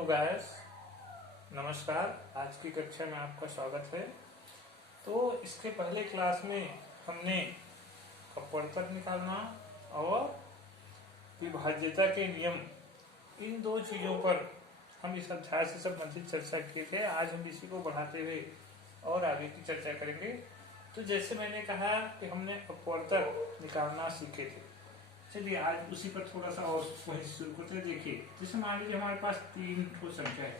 Hello guys, नमस्कार। आज की कक्षा में आपका स्वागत है। तो इसके पहले क्लास में हमने अपवर्तक निकालना और विभाज्यता के नियम, इन दो चीज़ों पर हम इस अध्याय से संबंधित चर्चा किए थे। आज हम इसी को बढ़ाते हुए और आगे की चर्चा करेंगे। तो जैसे मैंने कहा कि हमने अपवर्तक निकालना सीखे थे, चलिए आज उसी पर थोड़ा सा और वही शुरू करते हैं। देखिए, जैसे मान लीजिए हमारे पास तीन ठो संख्या है,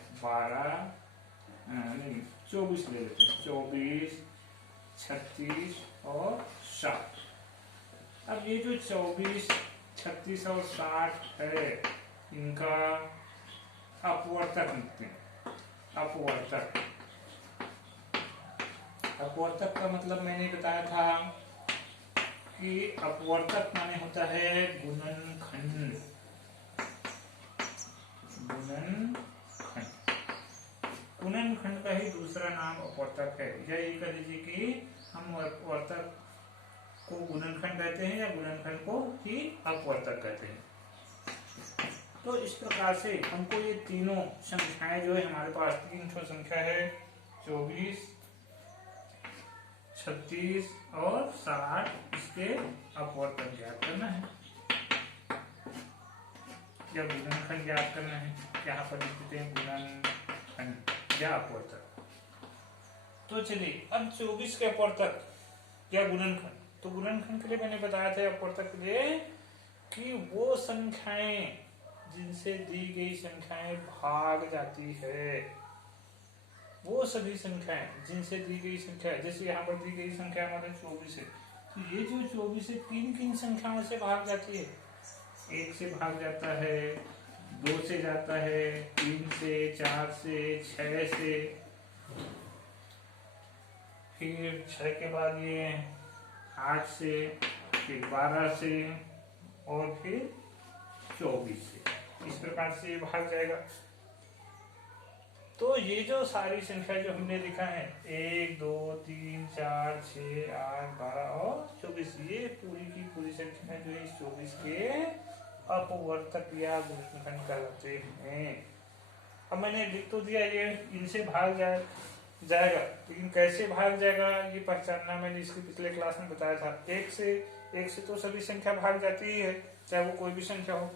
24 ले लेते हैं। 24, 36 और 60। अब ये जो 24, 36 और 60 है, इनका अपवर्तक लिखते हैं। अपवर्तक का मतलब मैंने बताया था कि अपवर्तक माने होता है गुणनखंड। गुणनखंड का ही दूसरा नाम अपवर्तक है। या ये कह लीजिए कि हम अपवर्तक को गुणनखंड कहते हैं या गुणनखंड को ही अपवर्तक कहते हैं। तो इस प्रकार से हमको ये तीनों संख्याएं जो है, हमारे पास तीन ठो संख्या है, 24, 36 और 60, इसके अपवर्तक ज्ञात करना है या गुणनखंड ज्ञात करना है। यहाँ पर लिखते हैं गुणनखंड या अपवर्तक। तो चलिए, अब 24 के अपवर्तक या गुणनखंड, तो गुणनखंड के लिए मैंने बताया था अपवर्तक के लिए कि वो संख्याएं जिनसे दी गई संख्याएं भाग जाती है, वो सभी संख्याएं जिनसे दी गई संख्या, जैसे यहाँ पर दी गई संख्या हमारे 24 है, तो ये जो 24 है किन किन संख्याओं से भाग जाती है? 1 से भाग जाता है, 2 से जाता है, 3 से, 4 से, 6 से, फिर 6 के बाद ये 8 से, फिर 12 से और फिर 24 से। इस प्रकार से भाग जाएगा। तो ये जो सारी संख्या जो हमने लिखा है, 1, 2, 3, 4, 6, 8, 12 और 24, ये पूरी की पूरी संख्या जो है इस 24 के अपवर्तक या गुणनखंड कहलाते हैं। अब मैंने लिख तो दिया, ये इनसे भाग जाएगा, लेकिन कैसे भाग जाएगा ये पहचानना मैंने इसके पिछले क्लास में बताया था। एक से तो सभी संख्या भाग जाती ही है, चाहे वो कोई भी संख्या हो।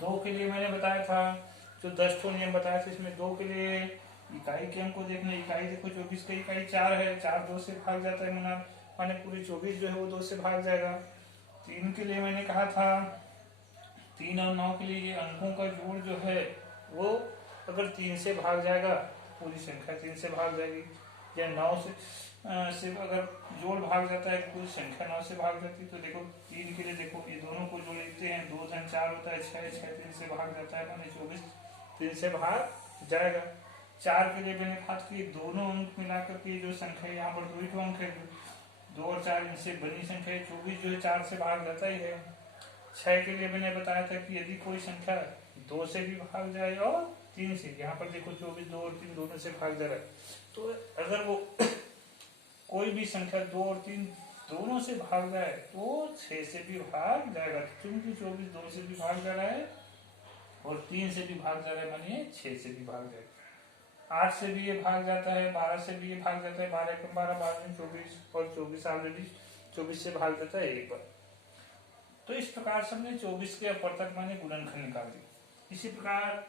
2 के लिए मैंने बताया था, जो 10 ठो नियम बताया था, इसमें 2 के लिए इकाई के अंक को देखना। इकाई देखो, 24 का इकाई 4 है, 4 2 से भाग जाता है, माने पूरी 24 जो है वो 2 से भाग जाएगा। 3 के लिए मैंने कहा था, 3 और 9 के लिए ये अंकों का जोड़ जो है वो अगर 3 से भाग जाएगा, पूरी संख्या 3 से भाग जाएगी। या 9 से अगर जोड़ भाग जाता है, पूरी संख्या 9 से भाग जाती है। तो देखो 3 के लिए देखो, ये दोनों को जोड़ लेते हैं, 2 3 4 होता है, 6 6 3 से भाग जाता है, माने 24 3 से भाग जाएगा। 4 के लिए मैंने कहा कि दोनों अंक मिलाकर के जो संख्या, यहाँ पर 2 अंक है, 2 और 4 इनसे बनी संख्या 24 जो है 4 से भाग जाता ही है। 6 के लिए मैंने बताया था कि यदि कोई संख्या 2 से भी भाग जाए और 3 से, यहाँ पर देखो 24 2 और 3 दोनों से भाग जा रहा है, तो अगर वो कोई भी संख्या 2 और 3 दोनों से भाग जाए तो 6 से भी भाग जाएगा। क्योंकि 24 2 से भी भाग जा रहा है और 3 से भी भाग जा रहा है, मानिए 6 से भी भाग जाएगा। 8 से भी ये भाग जाता है, 12 से भी ये भाग जाता है, 12 कम 12 12 में 24 और 24 ऑलरेडी 24 से भाग जाता है एक बार। तो इस प्रकार से हमने 24 के अपवर्तक माने गुणनखंड निकाल दी। इसी प्रकार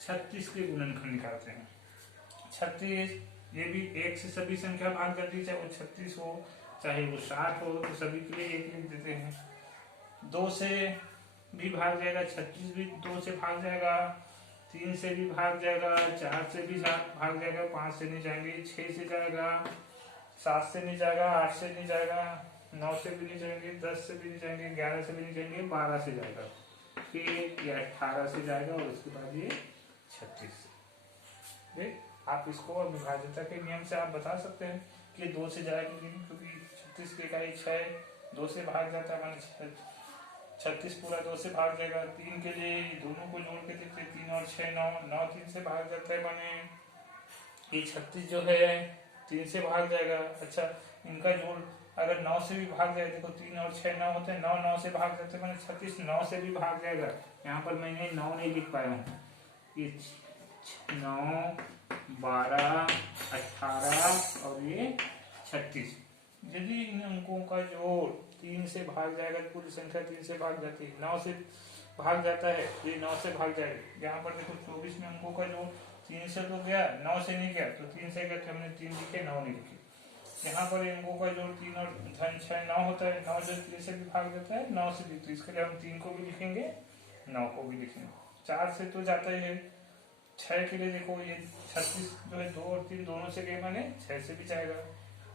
36 के गुणनखंड निकालते हैं। 36, ये भी 1 से सभी संख्या भाग जाती है, चाहे वो 36 हो चाहे वो 60 हो, तो सभी के लिए 1 लिख देते हैं। 2 से भी भाग जाएगा, 36 भी 2 से भाग जाएगा, 3 से भी भाग जाएगा, 4 से भी भाग जाएगा, 5 से नहीं जाएंगे, 6 से जाएगा, 7 से नहीं जाएगा, 8 से नहीं जाएगा, 9 से भी नहीं जाएंगे, 10 से भी नहीं जाएंगे, 11 से भी नहीं जाएंगे, 12 से जाएगा, फिर ये 18 से जाएगा और उसके बाद ये 36 से। देख, आप इसको विभाज्यता के नियम से आप बता सकते हैं कि 2 से जाएगा, क्योंकि 36 की इकाई 6 2 से भाग जाता है, माने 36 पूरा 2 से भाग जाएगा। 3 के लिए दोनों को जोड़ के देखते, 3 और 6 9 9 3 से भाग जाता है, माने ये 36 जो है 3 से भाग जाएगा। अच्छा, इनका जोड़ अगर 9 से भी भाग जाए, देखो 3 और 6 9 होते हैं, 9 9 से भाग जाते हैं, मैंने 36 9 से भी भाग जाएगा। यहाँ पर मैंने 9 नहीं लिख पाया हूँ, ये 9, 12, 18 और ये 36। यदि इन अंकों का जोड़ 3 से भाग जाएगा तो पूरी संख्या 3 से भाग जाती है। 9 से भाग जाता है तो ये 9 से भाग जाएगा। यहाँ पर देखो 24 में अंकों का जोड़ 3 से तो गया, 9 से नहीं गया, तो 3 से गया तो हमने 3 लिखे, 9 नहीं लिखे। यहाँ पर अंकों का जोड़ 3 और धन 6 9 होता है। 9 जो 3 से भी भाग जाता है, 9 से भी, तो इसके लिए हम 3 को भी लिखेंगे, 9 को भी लिखेंगे। 4 से तो जाता ही है। 6 के लिए देखो ये 36 जो है 2 और 3 दोनों से गए, माने 6 से भी जाएगा,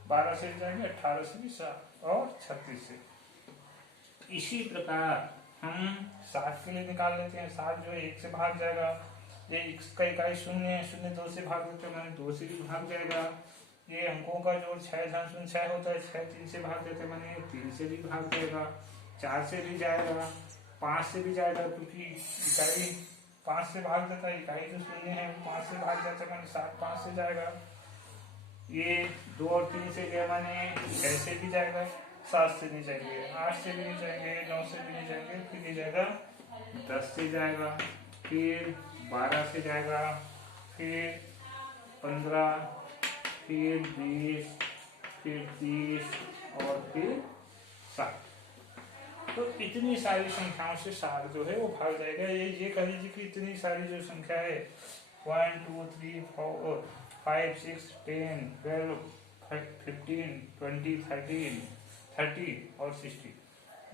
12 से जाएंगे, 18 से भी 7 और 36 से। इसी प्रकार हम 7 के लिए निकाल लेते हैं। 7 जो है 1 से भाग जाएगा, ये x का इकाई 0 है, 0 2 से भाग देते हैं, माने 2 से भी भाग जाएगा। ये अंकों का जोड़ 6 धन 0 6 होता है, 6 3 से भाग देते हैं, माने 3 से भी भाग जाएगा, 4 से भी जाएगा, 5 से भी जाएगा, क्योंकि इकाई 5 से भाग जाता है, इकाई जो 0 है 5 से भाग जाता है, माने 7 5 से जाएगा। ये 2 और 3 से गया, माने 6 से भी जाएगा, 7 से नहीं जाएंगे, 8 से भी नहीं जाएंगे, 9 से भी नहीं जाएंगे, फिर ये जाएगा 10 से जाएगा, फिर 12 से जाएगा, फिर 15, फिर 20, फिर 30 और फिर 7। तो इतनी सारी संख्याओं से 7 जो है वो भाग जाएगा। ये कह लीजिए कि इतनी सारी जो संख्या है 1 2 3 4 5 6 10 12 15 20 30 और 60,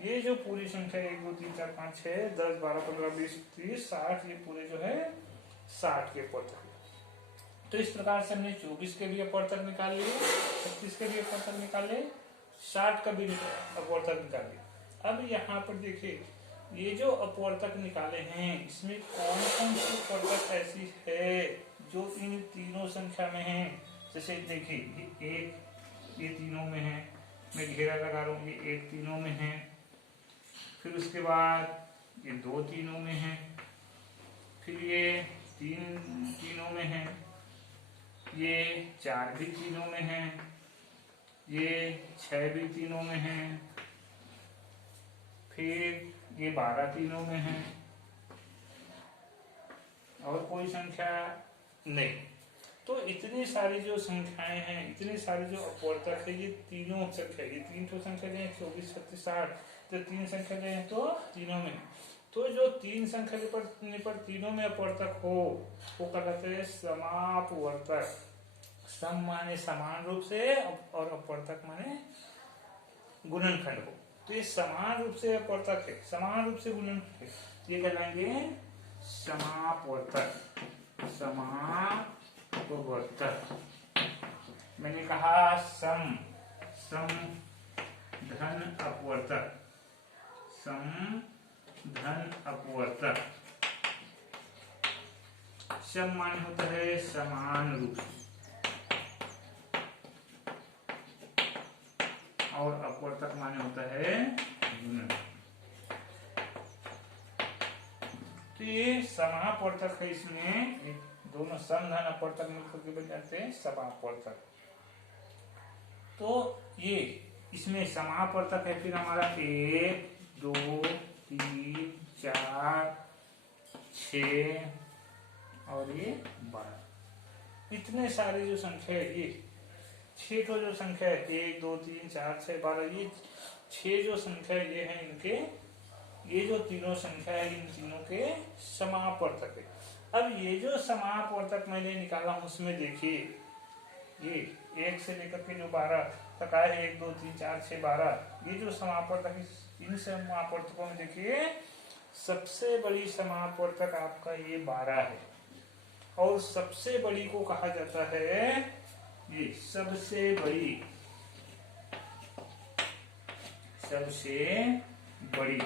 ये जो पूरी संख्या 1 2 3 4 5 6 10 12 15 20 30 60, ये पूरे जो है 60 के अपवर्तक। तो इस प्रकार से हमने 24 के भी अपवर्तक निकाल लिए, 36 के भी अपवर्तक निकाल लिए, 60 का भी अपवर्तक निकाल लिया। अब यहाँ पर देखिए ये जो अपवर्तक निकाले हैं इसमें कौन कौन सी अपवर्तक ऐसी है जो इन तीनों संख्या में है। जैसे देखिए ये 1 ये तीनों में है, मैं घेरा लगा रहा हूँ, ये 1 तीनों में है, फिर उसके बाद ये 2 तीनों में है, फिर ये 3 तीनों में है, ये 4 भी तीनों में है, ये 6 भी तीनों में है, फिर ये 12 तीनों में है, और कोई संख्या नहीं। तो इतनी सारी जो संख्याएं हैं, इतनी सारी जो अपवर्तक है, ये तीनों संख्या, ये 3 तो संख्या है 24 36 60, तो 3 संख्या है तो तीनों में। तो जो 3 संख्या पर तीनों में अपवर्तक हो वो कहलाते हैं समापवर्तक। सम माने समान रूप से और अपवर्तक माने गुणनखंड हो। तो ये समान रूप से अपवर्तक है, समान रूप से गुणनखंड है, ये कहलाएंगे समापवर्तक। समापवर्तक मैंने कहा सम धन अपवर्तक, सम धन अपवर्तक। सम माने होता है समान रूप, और अपवर्तक माने होता है गुणन। तो ये समापवर्तक है, इसमें दोनों सम धन अपवर्तक मिलकर के बन जाते हैं समापवर्तक। तो ये इसमें समापवर्तक है, फिर हमारा 1 2 3 4 6 और ये 12, इतने सारे जो संख्या है, ये 6 तो जो संख्या है 1 2 3 4 6 12, ये 6 जो संख्या ये है इनके, ये जो तीनों संख्या है इन तीनों के समापवर्तक है। अब ये जो समापवर्तक मैंने निकाला उसमें देखिए ये 1 से लेकर के जो 12 तक आए हैं, 1 2 3 4 6 12, ये जो समापवर्तक है इन समापवर्तकों में देखिए सबसे बड़ी समापवर्तक आपका ये 12 है, और सबसे बड़ी को कहा जाता है ये सबसे बड़ी, सबसे बड़ी।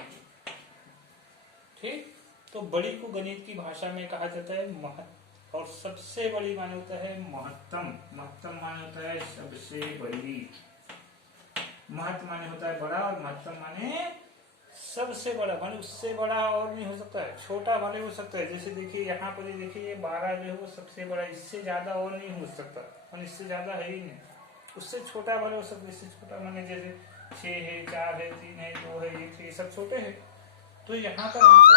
ठीक, तो बड़ी को गणित की भाषा में कहा जाता है महत्तम, और सबसे बड़ी माने होता है महत्तम। महत्तम माने होता है सबसे बड़ी, महत्तम माने होता है बड़ा, और महत्तम माने सबसे बड़ा, माने उससे बड़ा और नहीं हो सकता है, छोटा भले हो सकता है। जैसे देखिए यहाँ पर देखिए ये 12 जो है वो सबसे बड़ा, इससे ज्यादा और नहीं हो सकता, और इससे ज्यादा है ही नहीं, उससे छोटा भले हो सकता है, इससे छोटा माने जैसे 6 है 4 है 3 है 2 है 1 है, ये सब छोटे हैं। तो यहाँ पर हमको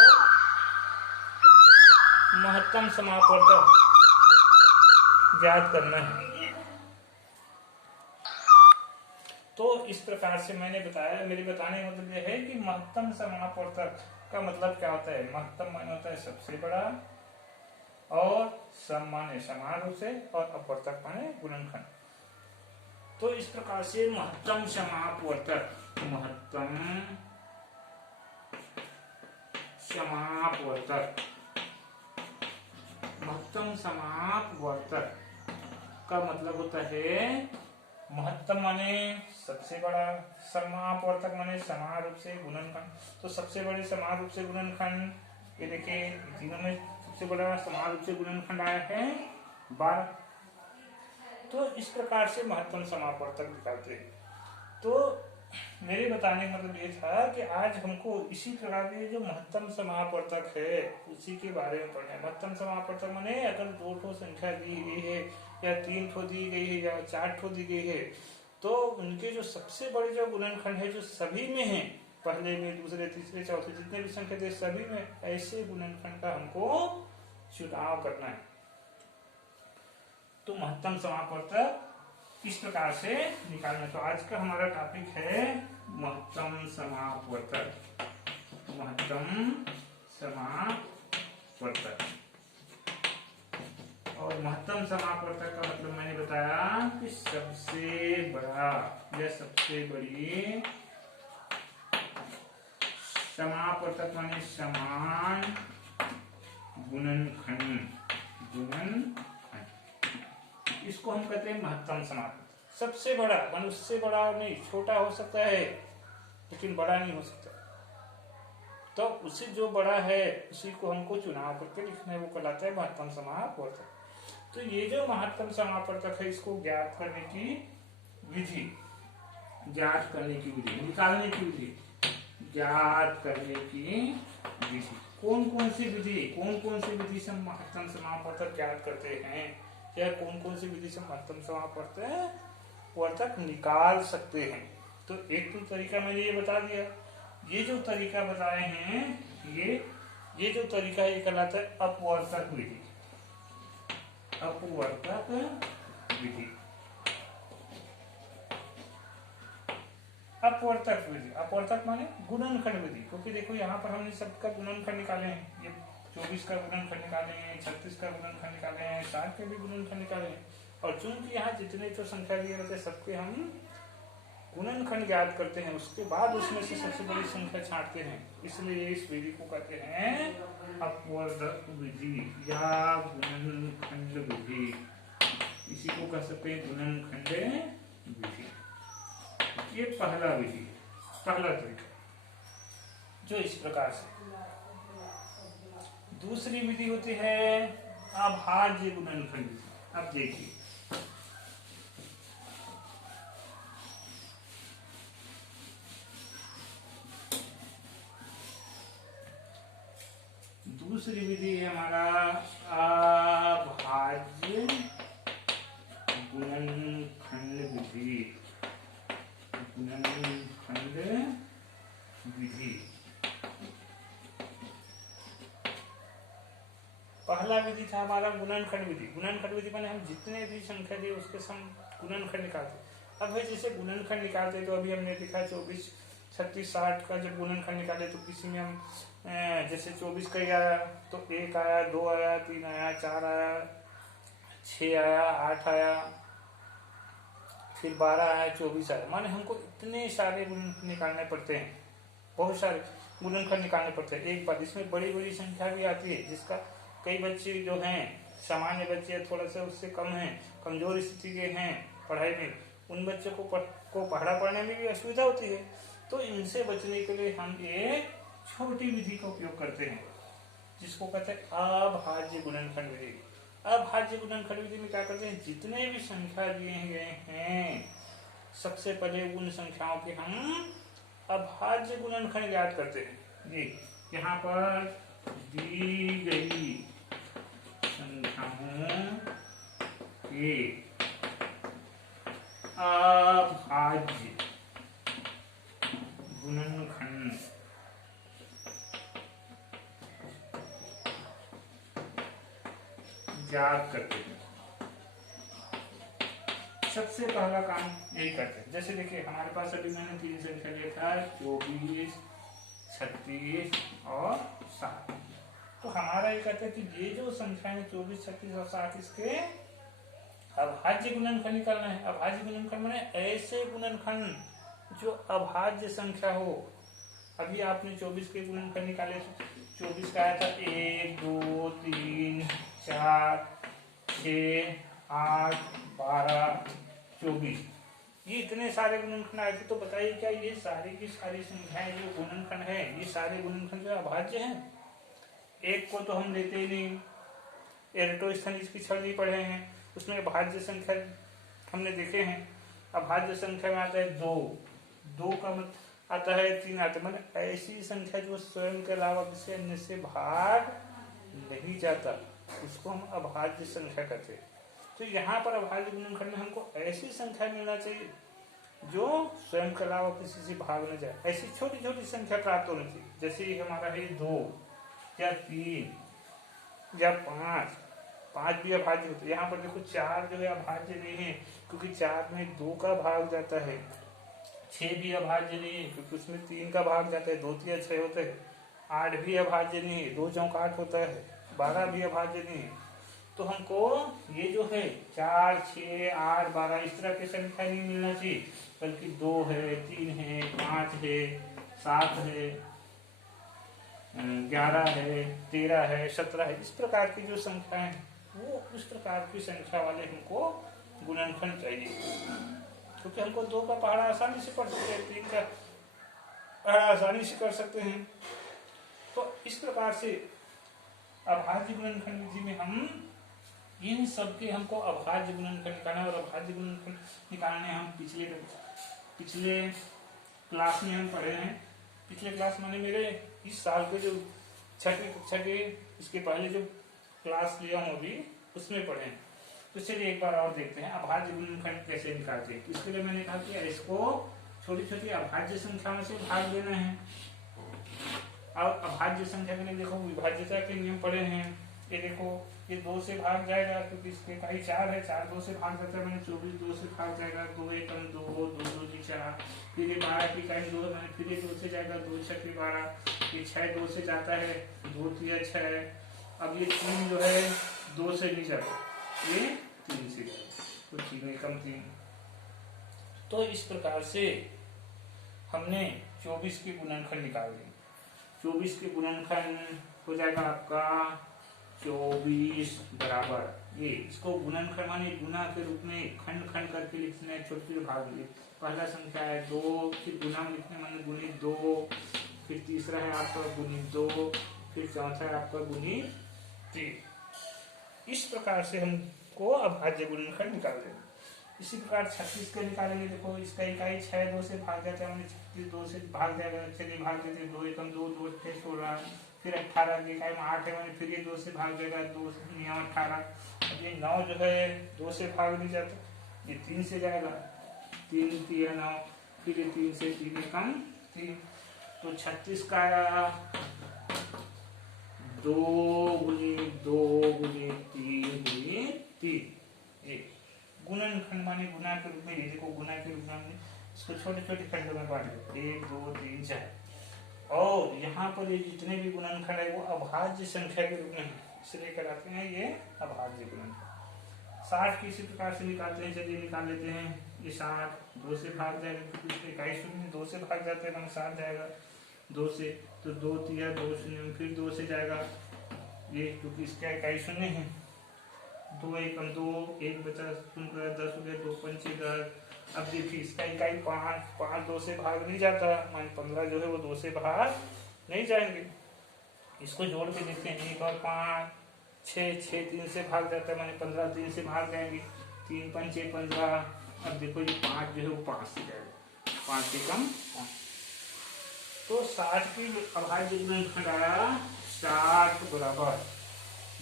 महत्तम समापवर्तक ज्ञात करना है। तो इस प्रकार से मैंने बताया, मेरे बताने का मतलब यह है कि महत्तम समापवर्तक का मतलब क्या होता है। महत्तम माने होता है सबसे बड़ा, और सम माने समान रूप से, और अपवर्तक माने गुणनखंड। तो इस प्रकार से महत्तम समापवर्तक, महत्तम समापवर्तक, महत्तम समापवर्तक का मतलब होता है महत्तम माने सबसे बड़ा, समापवर्तक माने समान रूप से, गुणनखंड। तो सबसे बड़े समान रूप से गुणनखंड, ये देखिए तीनों में सबसे बड़ा समान रूप से गुणनखंड आया है 12। तो इस प्रकार से महत्तम समापवर्तक निकालते हैं। तो मेरे बताने का मतलब ये था कि आज हमको इसी प्रकार के जो महत्तम समापवर्तक है उसी के बारे में पढ़ना है। महत्तम समापवर्तक माने अगर 2 ठो संख्या दी गई है, या 3 ठो दी गई है, या 4 ठो दी गई है, तो उनके जो सबसे बड़े जो गुणनखंड है जो सभी में है, पहले में, दूसरे, तीसरे, चौथे, जितने भी संख्या थे सभी में, ऐसे गुणनखंड का हमको चुनाव करना है। तो महत्तम समापवर्तक इस प्रकार से निकालना। तो आज का हमारा टॉपिक है महत्तम समापवर्तक, महत्तम समापवर्तक। और महत्तम समापवर्तक का मतलब मैंने बताया कि सबसे बड़ा या सबसे बड़ी, समापवर्तक माने समान गुणनखंड, गुणनखंड, इसको हम कहते हैं महत्तम समापवर्तक। सबसे बड़ा मान उससे बड़ा नहीं, छोटा हो सकता है लेकिन बड़ा नहीं हो सकता। तो उससे जो बड़ा है उसी को हमको चुनाव करके लिखना है, वो कहलाता है महत्तम समापवर्तक। तो ये जो महत्तम समापवर्तक है इसको ज्ञात करने की विधि, ज्ञात करने की विधि, निकालने की विधि, ज्ञात करने की विधि, कौन कौन सी विधि, कौन कौन सी विधि से महत्तम समापवर्तक ज्ञात करते हैं, या कौन कौन सी विधि से महत्तम समापवर्तक निकाल सकते हैं। तो एक तो तरीका मैंने ये बता दिया, ये जो तरीका बताए हैं, ये जो तरीका ये कहलाता है अपवर्तक विधि, अपवर्तक विधि, अपवर्तक विधि। अपवर्तक माने गुणनखंड विधि, क्योंकि देखो यहाँ पर हमने सबका गुणनखंड निकाले हैं। ये 24 का गुणनखंड निकाले हैं, 36 का गुणनखंड निकाले हैं, 60 के भी गुणनखंड निकाले हैं। और चूंकि यहाँ जितने तो संख्या दिए रहते हैं सबके हम गुणनखंड ज्ञात करते हैं, उसके बाद उसमें से सबसे बड़ी संख्या छांटते हैं, इसलिए इस विधि को कहते हैं अपवर्तक विधि या गुणनखंड विधि। इसी को कह सकते हैं गुणनखंड विधि। ये पहला विधि, पहला तरीका जो इस प्रकार से। दूसरी विधि होती है अभाज्य गुणनखंड विधि। अब देखिए दूसरी विधि है हमारा अभाज्य गुणनखंड विधि, गुणनखंड विधि। पहला विधि था हमारा गुणनखंड विधि। गुणनखंड विधि माने हम जितने भी संख्या दी उसके सम गुणनखंड निकालते। अब भाई जैसे गुणनखंड निकालते तो अभी हमने देखा 24, 36, 60 का जब गुणनखंड निकाले तो किसी में हम जैसे 24 का आया तो 1 आया, 2 आया, 3 आया, 4 आया, 6 आया, 8 आया, फिर 12 आया, 24 आया। माने हमको इतने सारे गुणनखंड निकालने पड़ते हैं, बहुत सारे गुणनखंड निकालने पड़ते हैं एक बार। इसमें बड़ी बड़ी संख्या भी आती है, जिसका कई बच्चे जो हैं सामान्य बच्चे थोड़ा सा उससे कम हैं, कमजोर स्थिति के हैं पढ़ाई में, उन बच्चों को पढ़ा पढ़ने में भी असुविधा होती है। तो इनसे बचने के लिए हम एक छोटी विधि का उपयोग करते हैं, जिसको कहते हैं अभाज्य गुणनखंड विधि। अभाज्य गुणनखंड विधि में क्या करते हैं, जितने भी संख्या दिए गए हैं सबसे पहले उन संख्याओं के हम अभाज्य गुणनखंड ज्ञात करते हैं। ये यहाँ पर दी गई संख्याओं के अभाज्य गुणनखंड याद करते हैं। सबसे पहला काम यही करते हैं। जैसे देखिए हमारे पास अभी मैंने 3 संख्या लिया था, 24, 36 और 7। तो हमारा ये कहता है कि ये जो संख्या है 24, 36 और 7, इसके अभाज्य गुणनखंड निकालना है। अभाज्य गुणनखंड माने ऐसे गुणनखंड जो अभाज्य संख्या हो। अभी आपने 24 के गुणनखंड निकाले, 24 का आया था 1, 2, 3, 4, 6, 8, 12, 24। ये इतने सारे गुणनखंड आए थे। तो बताइए क्या ये सारी की सारी संख्याएं जो गुणनखंड है, ये सारे गुणनखंड जो अभाज्य हैं? एक को तो हम लेते ही नहीं। एरिस्टोस्थनीज की छड़ी पढ़े हैं, उसमें अभाज्य संख्या हमने देखे हैं। अभाज्य संख्या में आता है 2, 2 का मतलब आता है 3 आता है। मतलब ऐसी संख्या जो स्वयं के अलावा किसी अन्य से भाग नहीं जाता, उसको हम अभाज्य संख्या कहते हैं। तो यहाँ पर अभाज्य गुणनखंड में हमको ऐसी संख्या मिलना चाहिए जो स्वयं के अलावा किसी से भाग न जाए। ऐसी छोटी छोटी संख्या प्राप्त होनी चाहिए। जैसे हमारा है 2 या 3 या 5 भी अभाज्य होते हैं। यहाँ पर देखो 4 जो है अभाज्य नहीं है, क्योंकि 4 में 2 का भाग जाता है। 6 भी अभाज्य नहीं है, क्योंकि उसमें 3 का भाग जाता है, 2 3 6 होते हैं। 8 भी अभाज्य नहीं है, 2 चौक 8 होता है। 12 भी अभाज्य नहीं है। तो हमको ये जो है 4, 6, 8, 12 इस तरह की संख्या नहीं मिलना चाहिए, बल्कि 2 है, 3 है, 5 है, 7 है, 11 है, 13 है, 17 है। इस प्रकार की जो संख्या है वो उस प्रकार की संख्या वाले हमको गुणनखंड चाहिए। क्योंकि हमको 2 का पहाड़ा आसानी से पढ़ सकते हैं, 3 का पहाड़ा आसानी से कर सकते हैं। तो इस प्रकार से अभाज्य गुणनखंड विधि में हम इन सबके हमको अभाज्य गुणनखंड निकालना। और अभाज्य गुणनखंड निकालने हम पिछले क्लास में हम पढ़े हैं। पिछले क्लास माने मेरे इस साल के जो 6वीं कक्षा के इसके पहले जो क्लास लिया हूँ अभी, उसमें पढ़े हैं। तो चलिए एक बार और देखते हैं अभाज्य गुणनखंड कैसे निकालते हैं। इसके लिए मैंने कहा कि इसको छोटी छोटी अभाज्य संख्याओं से भाग देना है। अब अभाज्य संख्या के लिए देखो विभाज्यता के नियम पढ़े हैं। ये देखो ये 2 से भाग जाएगा, क्योंकि इसके इकाई 4 है, 4 2 से भाग जाता है, मैंने 24 2 से भाग जाएगा, 2 1 2 2 2 4। फिर ये 12 की इकाई 2 है, मैंने फिर ये 2 से जाएगा, 2 6 12। ये 6 2 से जाता है, 2 3 6। अब ये 3 जो है 2 से नहीं जाता, ये 3 से जाता, तो 3 एकम 3। तो इस प्रकार से हमने 24 के गुणनखंड निकाल दिए। 24 के गुणनखंड हो जाएगा आपका 24 बराबर ये। इसको गुणनखंड माने गुना के रूप में खंड खंड करके लिखना है, छोटे छोटे भाग लिए। पहला संख्या है 2, फिर गुना में लिखने माने गुणित 2, फिर तीसरा है आपका गुणित 2, फिर चौथा है आपका गुणित 3। इस प्रकार से हमको अभाज्य गुणनखंड निकाल देना। इसी प्रकार 36 का निकालेंगे। देखो इसका इकाई 6 2 से भाग जाता है, मैंने 36 2 से भाग जाएगा। चलिए भाग देते हैं, 2 एकम 2 2 6 16। फिर 18 की इकाई में 8 है, मैंने फिर ये 2 से भाग जाएगा, 2 9 18। अब ये 9 जो है 2 से भाग नहीं जाता, ये 3 से जाएगा, 3 3 9। फिर ये 3 से 3 एकम 3। तो 36 का 2 गुणित 2 गुणित 3 गुणित 3। ये गुणनखंड माने गुना के रूप में। ये देखो गुना के रूप में इसको छोटे छोटे खंडों में बांट दो, 1 2 3 4। और यहाँ पर ये जितने भी गुणनखंड है वो अभाज्य संख्या के रूप में है, इसलिए कहलाते हैं ये अभाज्य गुणनखंड। 60 की इसी प्रकार से निकालते हैं। चलिए निकाल लेते हैं। ये 60 2 से भाग जाएगा, क्योंकि इकाई शून्य 2 से भाग जाते हैं, 60 जाएगा 2 से। तो 2 3 2 शून्य, फिर 2 से जाएगा ये, क्योंकि इसका इकाई शून्य है। 2 एकम 2, 1 बचा शून्य, 10 हो गया, 2 5 10। अब देखिए इसका इकाई 5 5 2 से भाग नहीं जाता, मान 15 जो है वो 2 से भाग नहीं जाएंगे। इसको जोड़ के देखते हैं, 1 और 5 6 6 3 से भाग जाता है, माने 15 3 से भाग जाएंगे, 3 5 6 15। अब देखो ये 5 जो है वो 5 से जाएगा, 5 से कम 5। तो 60 की अभाज्य गुणनखंड आया 60 बराबर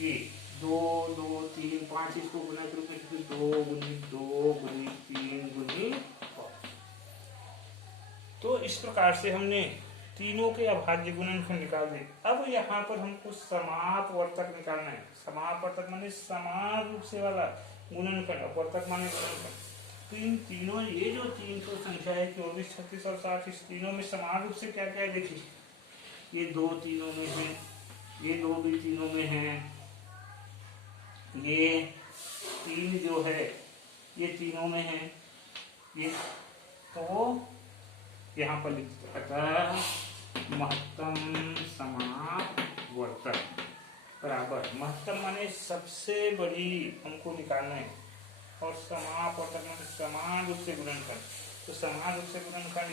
ये 2 2 3 5। इसको गुना के रूप में 2 गुणित 2 गुणित 3 गुणित 5। तो इस प्रकार से हमने तीनों के अभाज्य गुणनखंड निकाल दे। अब यहाँ पर हमको समापवर्तक निकालना है। समापवर्तक माने समान रूप से वाला गुणनखंड, अपवर्तक माने गुणनखंड। तो इन तीनों, ये जो तीन तो संख्या है 24, 36 और 60, इस तीनों में समान रूप से क्या क्या है देखिए। ये दो तीनों में है, ये दो भी तीनों में है, ये तीन जो है ये तीनों में है, ये तो यहाँ पर लिख अतः महत्तम समापवर्तक बराबर, महत्तम माने सबसे बड़ी हमको निकालना है, और समापवर्तक माने समान रूप से गुणनखंड। तो समान रूप से गुणनखंड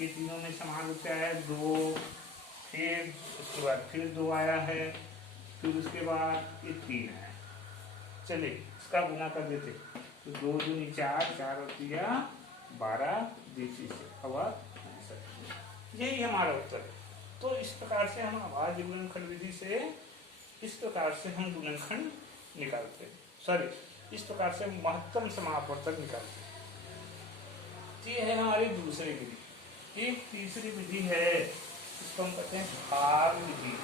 ये तीनों में समान रूप से आया है 2, फिर उसके बाद फिर 2 आया है, फिर उसके बाद ये 3 है। चलिए इसका गुना कर देते। तो 2 दूनी 4, 4 और 3 12 DC से हवा, यही हमारा उत्तर है। तो इस प्रकार से हम अभाज्य गुणनखंड विधि से इस प्रकार से हम गुणनखंड निकालते हैं, सॉरी इस प्रकार से हम महत्तम समापवर्तक निकालते हैं। ये है हमारी दूसरी विधि। एक तीसरी विधि है, इसको हम कहते हैं भाग विधि।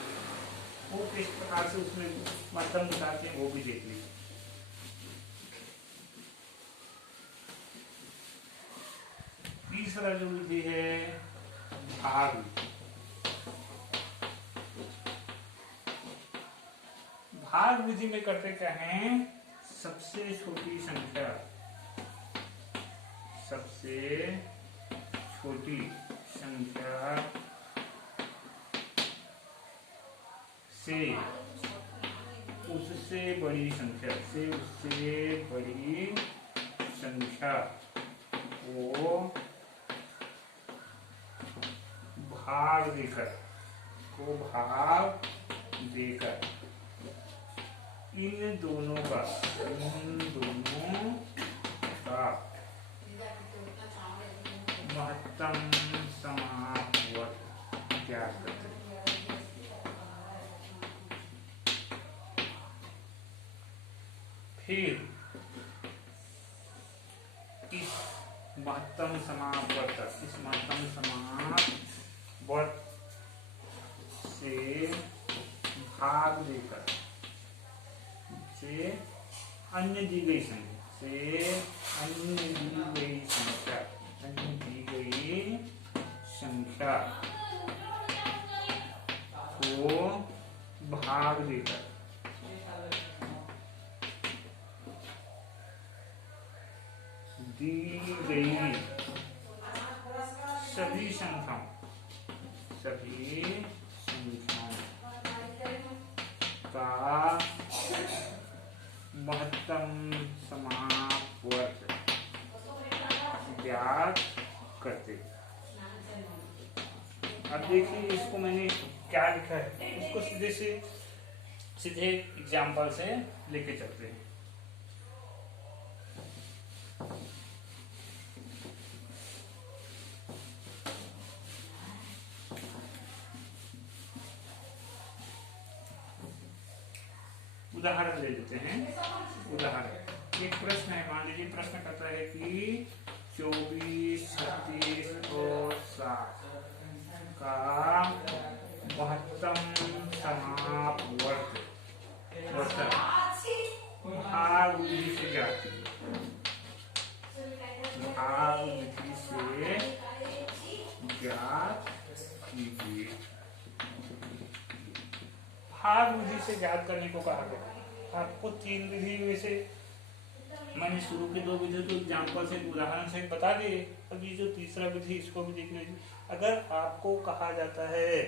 वो किस प्रकार से उसमें महत्तम निकालते हैं वो भी देख लीजिए। तीसरा जो विधि है भाग। भाग विधि में करते क्या हैं, सबसे छोटी संख्या, सबसे छोटी संख्या से उससे बड़ी संख्या, से उससे बड़ी संख्या को भाग देकर इन दोनों का महत्तम समापवर्तक ज्ञात करते हैं। फिर इस महत्तम समापवर्तक, इस महत्तम समापवर्तक से भाग देकर से अन्य दी गई संख्या को भाग देकर दी गई सभी संख्याओं का महत्तम समापवर्तक ज्ञात करते। अब देखिए इसको मैंने क्या लिखा है, उसको सीधे एग्जाम्पल से लेके चलते हैं। उदाहरण ले लेते हैं। उदाहरण, एक प्रश्न है, मान लीजिए प्रश्न कहता है कि 24, 36 और 60 का महत्तम समापवर्तक भाग विधि से ज्ञात कीजिए। भाग विधि से ज्ञात कीजिए। भाग विधि से ज्ञात करने को कहा गया। आपको 3 विधि में से मैंने शुरू के 2 विधि तो एग्जाम्पल से, उदाहरण से बता दिए। अब ये जो तीसरा विधि इसको भी देख लीजिए। अगर आपको कहा जाता है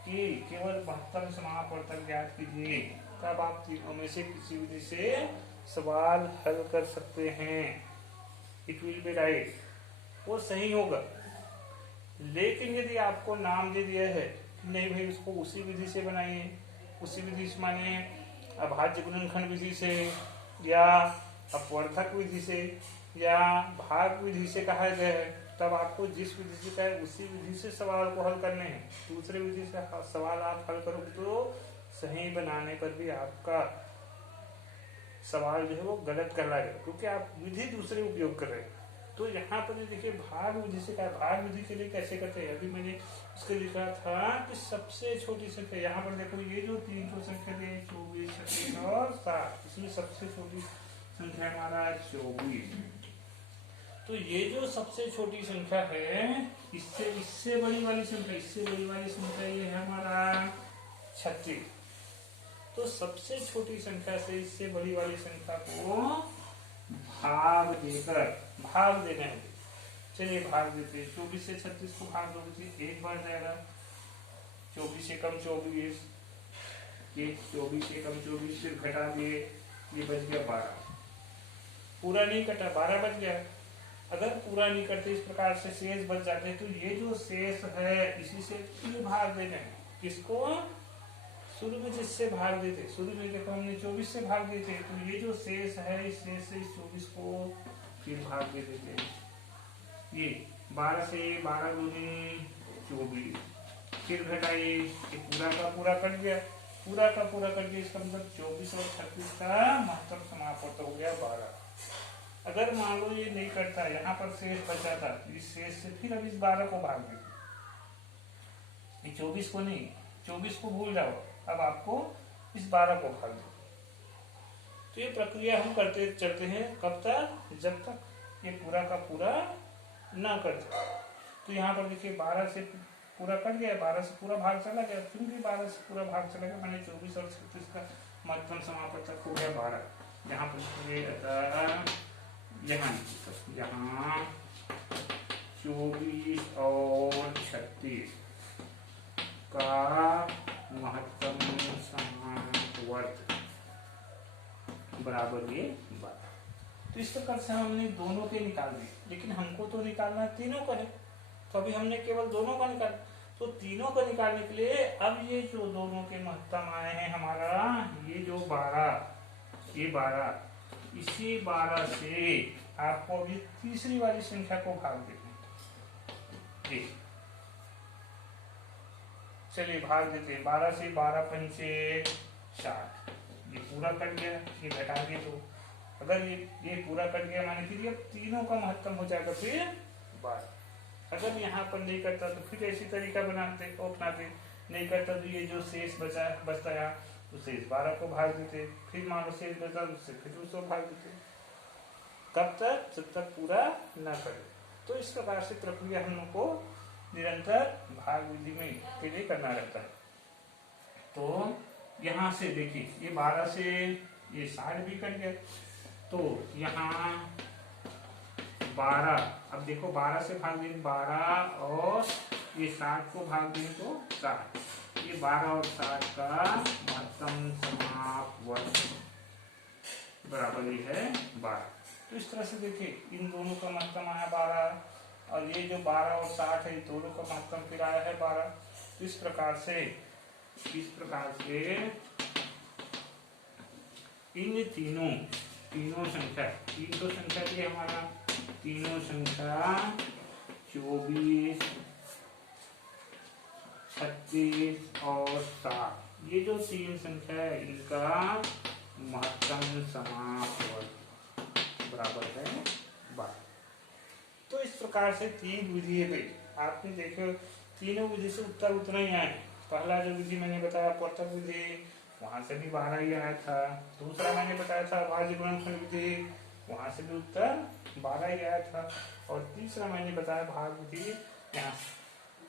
कि केवल महत्तम समापवर्तक ज्ञात कीजिए, तब आप तीनों में से किसी विधि से सवाल हल कर सकते हैं। इट विल बी राइट, वो सही होगा। लेकिन यदि आपको नाम दे दिया है कि नहीं भाई उसको उसी विधि से बनाइए, उसी विधि से माने अभाज्य गुणनखंड विधि से या अपवर्तक विधि से या भाग विधि से कहा गया है, तब आपको जिस विधि से कहे उसी विधि से सवाल को हल करने हैं। दूसरे विधि से सवाल आप हल करोगे तो सही बनाने पर भी आपका सवाल जो है वो गलत कहलाएगा, क्योंकि आप विधि दूसरे उपयोग कर रहे हैं। तो यहाँ पर देखिए भाग विधि से क्या, भाग विधि के लिए कैसे करते हैं, अभी मैंने उसके लिखा था कि सबसे छोटी संख्या, यहाँ पर देखो ये जो तीन को संख्या दी 24, 36 और 7, इसमें सबसे छोटी संख्या हमारा 24। तो ये जो सबसे छोटी संख्या है, इससे बड़ी वाली संख्या, इससे बड़ी वाली संख्या ये है हमारा 36। तो सबसे छोटी संख्या से इससे बड़ी वाली संख्या को भाग देना है। चलिए भाग देते हैं। 24 से 36 को भाग दोगे तो 1 बार जाएगा। 24 से कम 24, ये 24 से कम 24, फिर घटा दिए, ये बच गया 12। पूरा नहीं कटा, 12 बच गया। अगर पूरा नहीं करते इस प्रकार से शेष बच जाते हैं, तो ये जो शेष है इसी से फिर भाग देना है। किसको? शुरू में जिससे भाग देते, शुरू में देखो हमने 24 से भाग देते, तो ये जो शेष है इस शेष से 24 को फिर भाग दे देते हैं। ये 12 से 12 दूनी 24, फिर घटाइए, ये पूरा का पूरा कट गया, पूरा का पूरा कट गया, इसका मतलब 24 और 36 का महत्तम समापन हो गया 12। अगर मान लो ये नहीं करता, यहाँ पर शेष बचा था, इस शेष से फिर अब इस 12 को भाग देते, 24 को नहीं, 24 को भूल जाओ, अब आपको इस 12 को भाग दो। तो ये प्रक्रिया हम करते चलते हैं कब तक? जब तक ये पूरा का पूरा ना कर जाए। तो यहाँ पर देखिए 12 से पूरा कट गया, 12 से पूरा भाग चला गया, फिर भी 12 से पूरा भाग चला गया, मैंने 24 और 36 का महत्तम समापन तक हो गया 12। यहाँ पर यहाँ 24 और 36 का महत्तम समावर्त बराबर ये 12। तो इस प्रकार से हमने दोनों के निकाल दिए, लेकिन हमको तो निकालना तीनों का है, तो अभी हमने केवल दोनों का निकाला। तो तीनों का निकालने के लिए अब ये जो दोनों के महत्तम आए हैं हमारा, ये जो 12, ये 12, इसी 12 से आपको अभी तीसरी वाली संख्या को भाग देना है। चलिए भाग देते हैं। 12 से 12 पंचे 60, ये पूरा कट गया, ये घटा दिए, तो अगर ये पूरा कट गया माने फिर ये तीनों का महत्तम हो जाएगा फिर 12। अगर यहाँ पर नहीं करता तो फिर ऐसी तरीका अपनाते, नहीं करता तो ये जो शेष बचता है तो शेष 12 को भाग देते, फिर मान लो शेष बचा उससे फिर उसको भाग देते। कब तक? जब तक पूरा ना करे। तो इस प्रकार से प्रक्रिया हम लोग को निरंतर भाग विधि में के लिए करना रहता है। तो यहाँ से देखिए ये 12 से ये 60 भी कट गया, तो यहाँ 12, अब देखो 12 से भाग दें 12 और ये 60 को भाग दें तो 60, ये 12 और 60 का महत्तम समापवर्त बराबर ये है 12। तो इस तरह से देखिए इन दोनों का महत्तम आया 12, और ये जो 12 और 60 है दोनों का महत्तम फिर आया है 12। तो इस प्रकार से इन तीनों संख्या, तीन तो संख्या थी हमारा, तीनों संख्या 24, 36 और 7, ये जो तीन संख्या है इनका महत्तम समापवर्त बराबर है 12। तो इस प्रकार से तीन विधि है। आपने देखो तीनों विधि से उत्तर उतना ही आए। पहला जो विधि मैंने बताया पृथक विधि, वहां से भी 12 ही आया था। दूसरा मैंने बताया था अभाज्य गुणनखंड विधि, वहां से भी उत्तर 12 ही आया था। और तीसरा मैंने बताया भाग विधि, यहाँ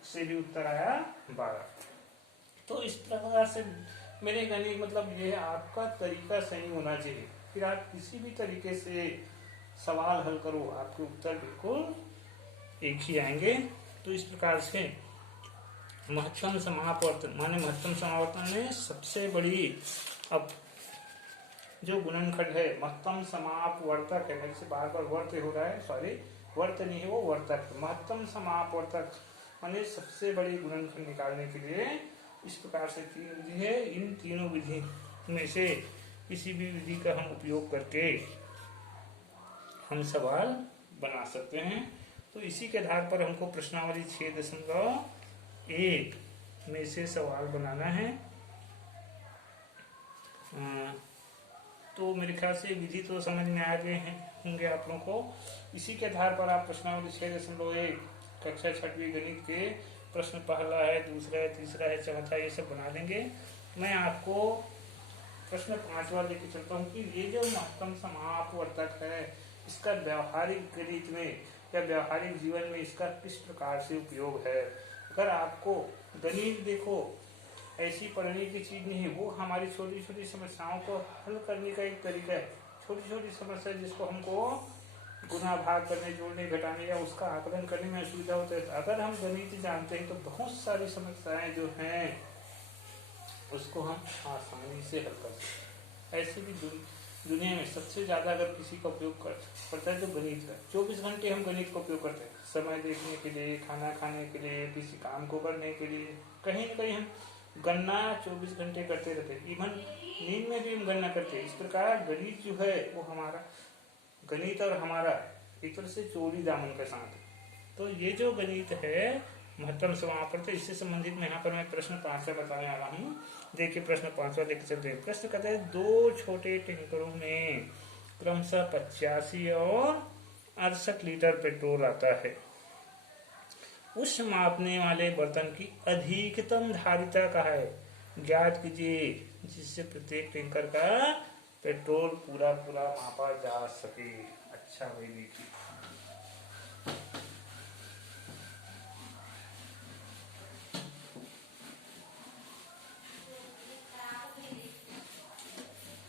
से भी उत्तर आया 12। तो इस प्रकार से मेरे गणित मतलब ये आपका तरीका सही होना चाहिए, फिर आप किसी भी तरीके से सवाल हल करो आपके उत्तर बिल्कुल एक ही आएंगे। तो इस प्रकार से महत्तम समापवर्तन माने महत्तम समापवर्तन में सबसे बड़ी, अब जो गुणनखंड है महत्तम समापवर्तक है, मेरे से बार बार वर्त हो रहा है, सॉरी वर्त नहीं है वो वर्तक, महत्तम समापवर्तक माने सबसे बड़ी गुणनखंड निकालने के लिए इस प्रकार से तीन विधि है। इन तीनों विधि में से किसी भी विधि का हम उपयोग करके हम सवाल बना सकते हैं। तो इसी के आधार पर हमको प्रश्नावली 6.1 में से सवाल बनाना है। तो तो मेरे ख्याल से विधि तो समझ में आ गए हैं होंगे आप लोगों को। इसी के आधार पर आप प्रश्नावली 6.1 कक्षा 6वीं गणित के प्रश्न पहला है, दूसरा है, तीसरा है, चौथा, ये सब बना लेंगे। मैं आपको प्रश्न 5वां लेके चलता हूँ कि ये जो महत्तम समापवर्तक है, इसका व्यावहारिक गणित में या व्यावहारिक जीवन में इसका किस प्रकार से उपयोग है। अगर आपको गणित देखो ऐसी पढ़ने की चीज नहीं है, वो हमारी छोटी छोटी समस्याओं को हल करने का एक तरीका है। छोटी छोटी समस्या जिसको हमको गुना भाग करने, जोड़ने, घटाने या उसका आकलन करने में असुविधा होता है, अगर हम गणित जानते हैं तो बहुत सारी समस्याएं जो हैं उसको हम आसानी से हल कर सकते हैं। ऐसे भी दुनिया में सबसे ज्यादा अगर किसी का उपयोग करता है तो गणित है। 24 घंटे हम गणित का उपयोग करते हैं, समय देखने के लिए, खाना खाने के लिए, किसी काम को करने के लिए, कहीं न कहीं हम गणना 24 घंटे करते रहते हैं। इवन नींद में भी हम गणना करते हैं। इस प्रकार गणित जो है वो हमारा, गणित और हमारा एक तरह से चोरी दामन का साथ है। तो ये जो गणित है महत्तम समापवर्तक, इससे संबंधित मैं यहाँ पर मैं प्रश्न 5वां बताने वाला हूँ। देखिए प्रश्न 5वां लेकर चलते हैं। प्रश्न कहते हैं 2 छोटे टैंकरों में क्रमशः 85 और 68 लीटर पेट्रोल आता है। उस मापने वाले बर्तन की अधिकतम धारिता का है ज्ञात कीजिए, जिससे प्रत्येक टैंकर का पेट्रोल पूरा पूरा मापा जा सके। अच्छा भाई देखिए,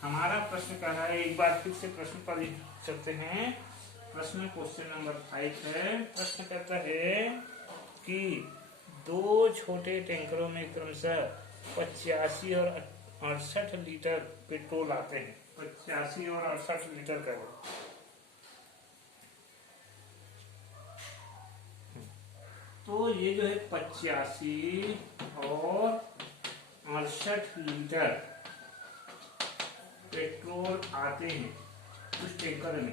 हमारा प्रश्न कह रहा है, एक बार फिर से प्रश्न पर चलते हैं। प्रश्न क्वेश्चन नंबर 5 है। प्रश्न कहता है कि 2 छोटे टैंकरों में क्रमशः 85 और 68 लीटर पेट्रोल आते हैं। 85 और 68 लीटर का है। तो ये जो है 85 और 68 लीटर पेट्रोल आते हैं उस टैंकर में।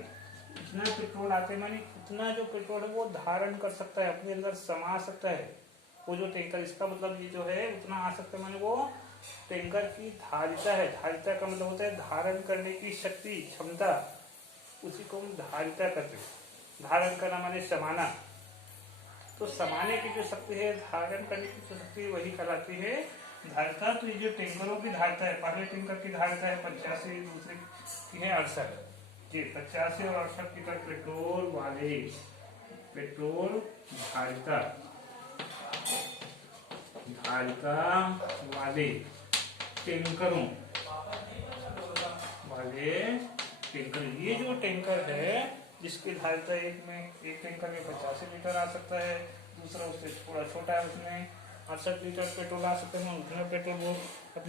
इतना पेट्रोल आते हैं माने इतना जो पेट्रोल है वो धारण कर सकता है, अपने अंदर समा सकता है वो जो टैंकर। इसका मतलब ये जो है उतना आ सकता है, माने वो टैंकर की धारिता है। धारिता का मतलब होता है धारण करने की शक्ति, क्षमता, उसी को हम धारिता कहते हैं। धारण करना माने समाना, तो समाने की जो शक्ति है, धारण करने की जो शक्ति है, वही कहलाती है धारिता। तो ये जो टैंकरों की धारिता है, पहले टैंकर की धारिता है 85, दूसरे की है 68 जी। 85 और 68 लीटर पेट्रोल वाले, पेट्रोल धारिता वाले टैंकरों वाले टैंकर, ये जो टैंकर है जिसकी धारिता एक टैंकर में 85 लीटर आ सकता है, दूसरा उससे थोड़ा छोटा है, उसमें 68 लीटर पेट्रोल आ सकता है। उतना पेट्रोल वो अपने